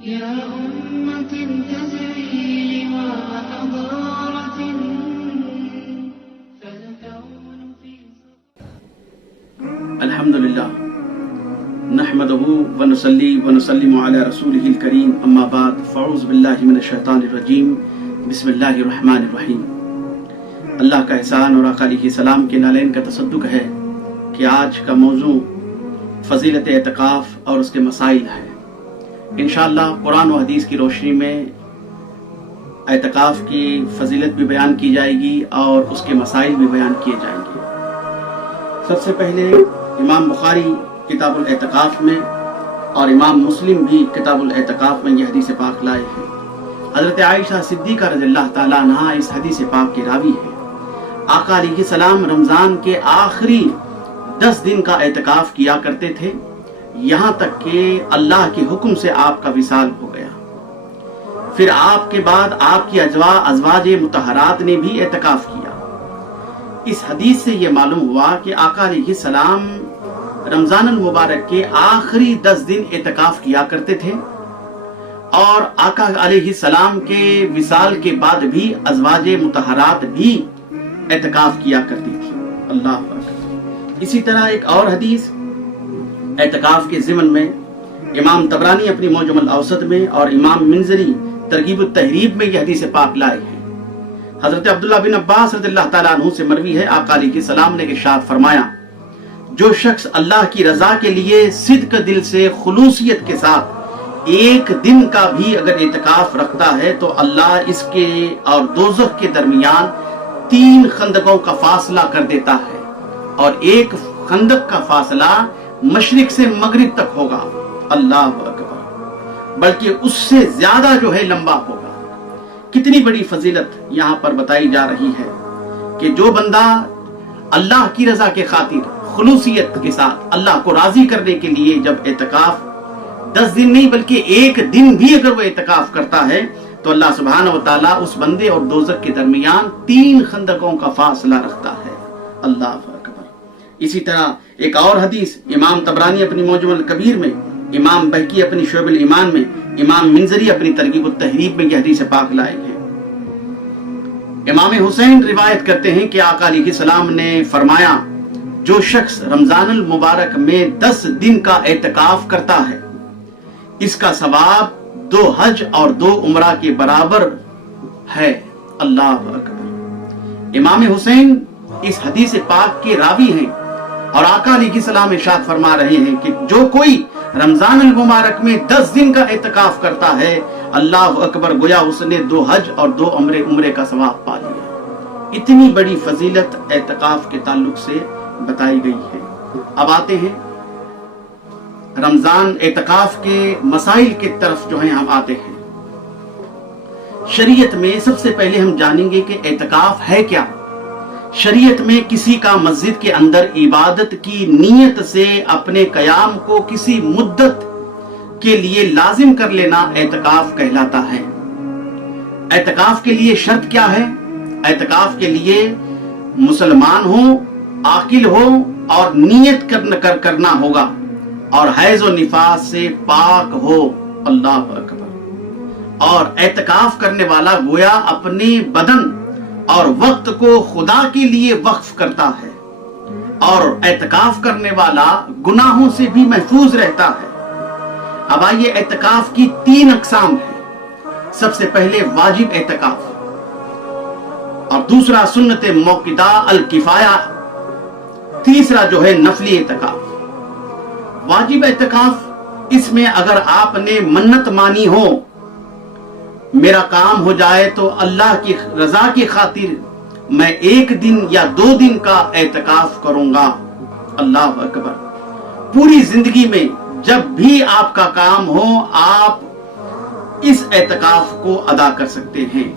يا أمة تزري لواء حضارة فالكون في الحمد للہ نحمده ونصلي ونسلم على رسوله الكريم اما بعد فاعوذ باللہ من الشیطان الرجیم بسم اللہ الرحمن الرحیم۔ اللہ کا احسان اور آقا علیہ السلام کے نالین کا تصدق ہے کہ آج کا موضوع فضیلت اعتکاف اور اس کے مسائل ہے۔ انشاءاللہ قرآن و حدیث کی روشنی میں اعتکاف کی فضیلت بھی بیان کی جائے گی اور اس کے مسائل بھی بیان کیے جائیں گے۔ سب سے پہلے امام بخاری کتاب الاعتکاف میں اور امام مسلم بھی کتاب الاعتکاف میں یہ حدیث پاک لائے ہیں۔ حضرت عائشہ صدیقہ رضی اللہ تعالیٰ عنہا اس حدیث پاک کی راوی ہے۔ آقا علیہ السلام رمضان کے آخری 10 دن کا اعتکاف کیا کرتے تھے، یہاں تک کہ اللہ کے حکم سے آپ کا وصال ہو گیا۔ پھر آپ کے بعد آپ کی ازواج مطہرات نے بھی اعتکاف کیا۔ اس حدیث سے یہ معلوم ہوا کہ آقا علیہ السلام رمضان المبارک کے آخری 10 دن اعتکاف کیا کرتے تھے، اور آقا علیہ السلام کے وصال کے بعد بھی ازواج مطہرات بھی اعتکاف کیا کرتی تھی۔ اللہ اکبر۔ اسی طرح ایک اور حدیث اعتکاف کے ضمن میں امام طبرانی اپنی معجم الاوسط میں اور امام منذری ترغیب التحریب میں یہ حدیث پاک لائے ہیں۔ حضرت عبداللہ بن عباس رضی اللہ تعالیٰ عنہ سے مروی ہے، آقا علیہ السلام نے ارشاد فرمایا، جو شخص اللہ کی رضا کے لیے صدق دل سے خلوصیت کے ساتھ ایک دن کا بھی اگر اعتکاف رکھتا ہے تو اللہ اس کے اور دوزخ کے درمیان 3 خندقوں کا فاصلہ کر دیتا ہے، اور ایک خندق کا فاصلہ مشرق سے مغرب تک ہوگا۔ اللہ اکبر۔ بلکہ اس سے زیادہ جو ہے لمبا ہوگا۔ کتنی بڑی فضیلت یہاں پر بتائی جا رہی ہے کہ جو بندہ اللہ کی رضا کے خاطر خلوصیت کے ساتھ اللہ کو راضی کرنے کے لیے جب اعتکاف 10 دن نہیں بلکہ ایک دن بھی اگر وہ اعتکاف کرتا ہے تو اللہ سبحانہ وتعالیٰ اس بندے اور دوزخ کے درمیان 3 خندقوں کا فاصلہ رکھتا ہے۔ اللہ اکبر۔ اسی طرح ایک اور حدیث امام طبرانی اپنی معجم الکبیر میں، امام بہقی اپنی شعب الایمان میں، امام منذری اپنی ترغیب التحریب میں یہ حدیث پاک لائے ہیں۔ امام حسین روایت کرتے ہیں کہ آقا علیہ السلام نے فرمایا، جو شخص رمضان المبارک میں 10 دن کا اعتکاف کرتا ہے اس کا ثواب 2 حج اور 2 عمرہ کے برابر ہے۔ اللہ اکبر۔ امام حسین اس حدیث پاک کے راوی ہیں، اور آقا علیہ السلام ارشاد فرما رہے ہیں کہ جو کوئی رمضان المبارک میں 10 دن کا اعتکاف کرتا ہے، اللہ اکبر، گویا اس نے 2 حج اور 2 عمرے کا ثواب پا لیا۔ اتنی بڑی فضیلت اعتکاف کے تعلق سے بتائی گئی ہے۔ اب آتے ہیں رمضان اعتکاف کے مسائل کی طرف جو ہیں ہم آتے ہیں۔ شریعت میں سب سے پہلے ہم جانیں گے کہ اعتکاف ہے کیا۔ شریعت میں کسی کا مسجد کے اندر عبادت کی نیت سے اپنے قیام کو کسی مدت کے لیے لازم کر لینا اعتکاف کہلاتا ہے۔ اعتکاف کے لیے شرط کیا ہے؟ اعتکاف کے لیے مسلمان ہو، عاقل ہو اور نیت کرنا ہوگا، اور حیض و نفاس سے پاک ہو۔ اللہ اکبر۔ اور اعتکاف کرنے والا گویا اپنے بدن اور وقت کو خدا کے لیے وقف کرتا ہے، اور اعتکاف کرنے والا گناہوں سے بھی محفوظ رہتا ہے۔ اب آئیے، اعتکاف کی 3 اقسام ہیں۔ سب سے پہلے واجب اعتکاف، اور دوسرا سنت موقدہ الکفایہ، تیسرا جو ہے نفلی اعتکاف۔ واجب اعتکاف، اس میں اگر آپ نے منت مانی ہو، میرا کام ہو جائے تو اللہ کی رضا کی خاطر میں 1 دن یا 2 دن کا اعتکاف کروں گا۔ اللہ اکبر۔ پوری زندگی میں جب بھی آپ کا کام ہو آپ اس اعتکاف کو ادا کر سکتے ہیں۔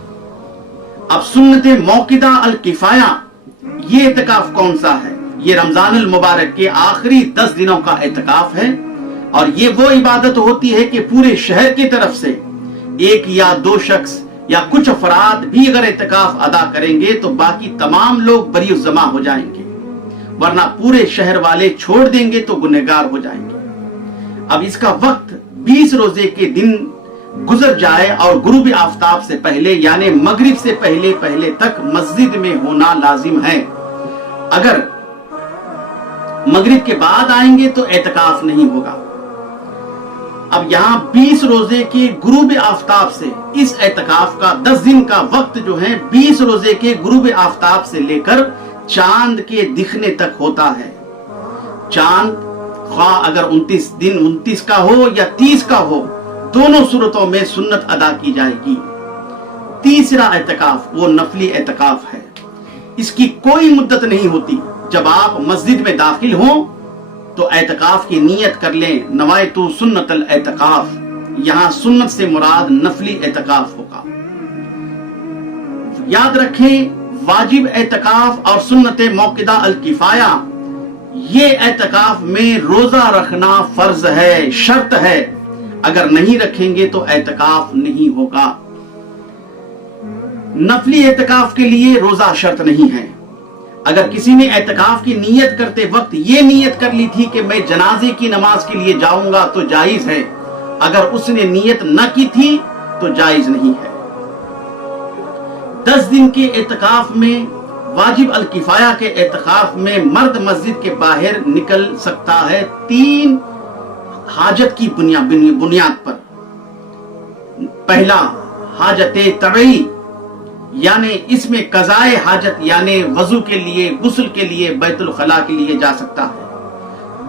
اب سنت موقدہ الکفایہ، یہ اعتکاف کون سا ہے؟ یہ رمضان المبارک کے آخری 10 دنوں کا اعتکاف ہے، اور یہ وہ عبادت ہوتی ہے کہ پورے شہر کی طرف سے 1 یا 2 شخص یا کچھ افراد بھی اگر اعتکاف ادا کریں گے تو باقی تمام لوگ بری الزما ہو جائیں گے، ورنہ پورے شہر والے چھوڑ دیں گے تو گنہگار ہو جائیں گے۔ اب اس کا وقت 20 روزے کے دن گزر جائے اور غروب آفتاب سے پہلے یعنی مغرب سے پہلے تک مسجد میں ہونا لازم ہے. اگر مغرب کے بعد آئیں گے تو اعتکاف نہیں ہوگا. اب یہاں 20 روزے کے غروب آفتاب سے اس اعتکاف کا 10 دن کا وقت جو ہے 20 روزے کے غروب آفتاب سے لے کر چاند کے دکھنے تک ہوتا ہے. چاند خواہ اگر 29 کا ہو یا 30 کا ہو، دونوں صورتوں میں سنت ادا کی جائے گی. تیسرا اعتکاف وہ نفلی اعتکاف ہے. اس کی کوئی مدت نہیں ہوتی. جب آپ مسجد میں داخل ہوں تو اعتکاف کی نیت کر لیں، نوائت سنت الاعتکاف. یہاں سنت سے مراد نفلی اعتکاف ہوگا. یاد رکھیں واجب اعتکاف اور سنت موقدہ الکفایہ، یہ اعتکاف میں روزہ رکھنا فرض ہے، شرط ہے. اگر نہیں رکھیں گے تو اعتکاف نہیں ہوگا. نفلی اعتکاف کے لیے روزہ شرط نہیں ہے. اگر کسی نے اعتکاف کی نیت کرتے وقت یہ نیت کر لی تھی کہ میں جنازے کی نماز کے لیے جاؤں گا تو جائز ہے. اگر اس نے نیت نہ کی تھی تو جائز نہیں ہے. 10 دن کے اعتکاف میں واجب الکفایہ کے اعتکاف میں مرد مسجد کے باہر نکل سکتا ہے 3 حاجت کی بنیاد پر. پہلا حاجت طبعی، یعنی اس میں قضائے حاجت یعنی وضو کے لیے، غسل کے لیے، بیت الخلاء کے لیے جا سکتا ہے.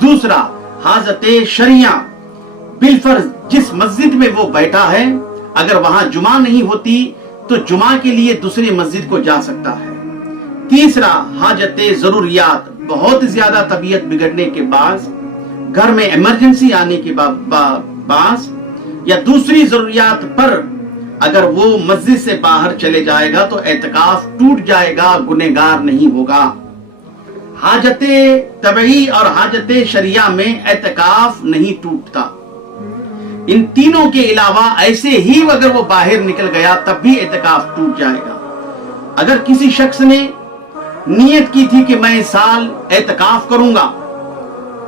دوسرا حاجت شرعیہ، بالفرض جس مسجد میں وہ بیٹھا ہے اگر وہاں جمعہ نہیں ہوتی تو جمعہ کے لیے دوسری مسجد کو جا سکتا ہے. تیسرا حاجت ضروریات، بہت زیادہ طبیعت بگڑنے کے بعد، گھر میں ایمرجنسی آنے کے باعث یا دوسری ضروریات پر اگر وہ مسجد سے باہر چلے جائے گا تو اعتکاف ٹوٹ جائے گا، گنہگار نہیں ہوگا. حاجت طبعی اور حاجت شرعیہ میں اعتکاف نہیں ٹوٹتا. ان تینوں کے علاوہ ایسے ہی اگر وہ باہر نکل گیا تب بھی اعتکاف ٹوٹ جائے گا. اگر کسی شخص نے نیت کی تھی کہ میں سال اعتکاف کروں گا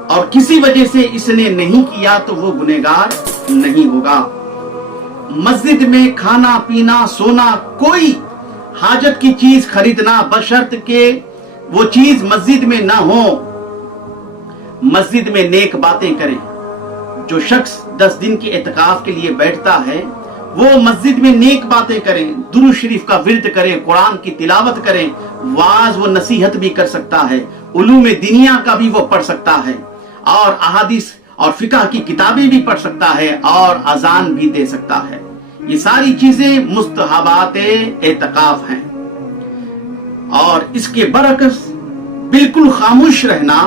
اور کسی وجہ سے اس نے نہیں کیا تو وہ گنہگار نہیں ہوگا. مسجد میں کھانا پینا سونا، کوئی حاجت کی چیز خریدنا بشرط کہ وہ چیز مسجد میں نہ ہو. مسجد میں نیک باتیں کریں. جو شخص 10 دن کے اعتکاف کے لیے بیٹھتا ہے وہ مسجد میں نیک باتیں کریں، درود شریف کا ورد کریں، قرآن کی تلاوت کریں، واعظ و نصیحت بھی کر سکتا ہے، علوم دینیا کا بھی وہ پڑھ سکتا ہے، اور احادیث اور فقہ کی کتابیں بھی پڑھ سکتا ہے، اور اذان بھی دے سکتا ہے. یہ ساری چیزیں مستحبات اعتکاف ہیں. اور اس کے برعکس بالکل خاموش رہنا،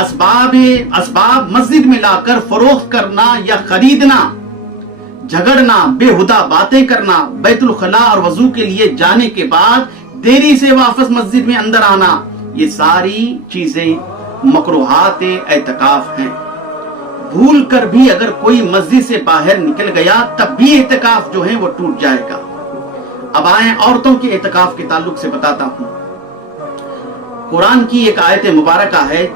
اسباب مسجد میں لا کر فروخت کرنا یا خریدنا، جھگڑنا، بےہودہ باتیں کرنا، بیت الخلاء اور وضو کے لیے جانے کے بعد دیری سے واپس مسجد میں اندر آنا، یہ ساری چیزیں مکروہات اعتکاف ہیں. بھول کر بھی اگر کوئی مسجد سے باہر نکل گیا تب بھی اعتکاف جو ہے وہ ٹوٹ جائے گا. اب آئیں عورتوں کے اعتکاف کے تعلق سے بتاتا ہوں. قرآن کی ایک آیت مبارکہ ہے،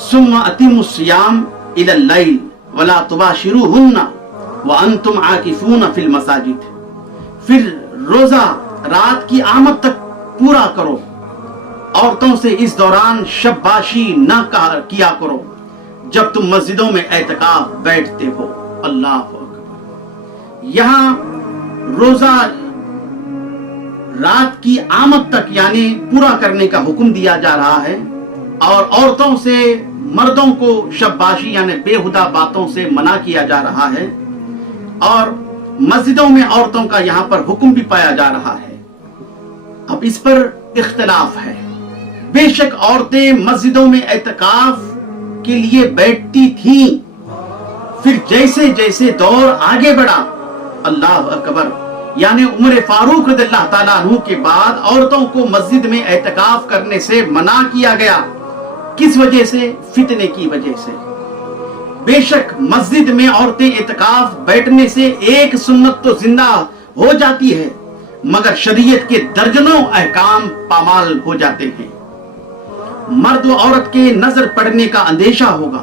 ثم اتموا الصیام الی اللیل ولا تباشروہن وانتم عاکفون فی المساجد. پھر روزہ رات کی آمد تک پورا کرو، عورتوں سے اس دوران شب باشی نہ کیا کرو جب تم مسجدوں میں اعتکاف بیٹھتے ہو. اللہ اکبر. یہاں روزہ رات کی آمد تک یعنی پورا کرنے کا حکم دیا جا رہا ہے، اور عورتوں سے مردوں کو شب باشی یعنی بےہودہ باتوں سے منع کیا جا رہا ہے، اور مسجدوں میں عورتوں کا یہاں پر حکم بھی پایا جا رہا ہے. اب اس پر اختلاف ہے. بے شک عورتیں مسجدوں میں اعتکاف کے لیے بیٹھتی تھیں، پھر جیسے جیسے دور آگے بڑھا، اللہ اکبر، یعنی عمر فاروق رضی اللہ تعالیٰ عنہ کے بعد عورتوں کو مسجد میں اعتکاف کرنے سے منع کیا گیا. کس وجہ سے؟ فتنے کی وجہ سے. بے شک مسجد میں عورتیں اعتکاف بیٹھنے سے ایک سنت تو زندہ ہو جاتی ہے، مگر شریعت کے درجنوں احکام پامال ہو جاتے ہیں. مرد و عورت کے نظر پڑنے کا اندیشہ ہوگا،